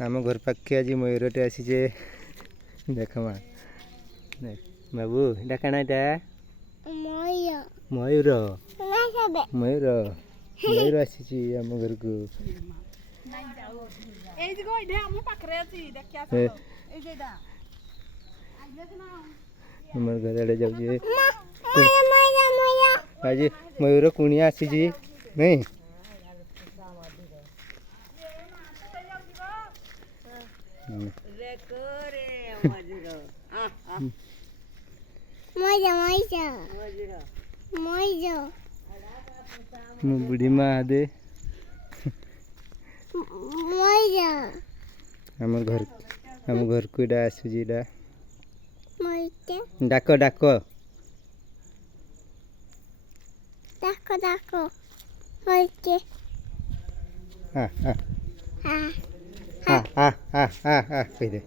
आम घर पाखे आज मयूरटे आसीचे देख मा बाबू इटा काना इटा मयूर मयूर मयूर आसी आम घर को घर आड़े जाऊे आज मयूर कुणिया आसी नहीं बुढ़ी माँ दे आम घर को इटा आसूजी डाक डाक कह दे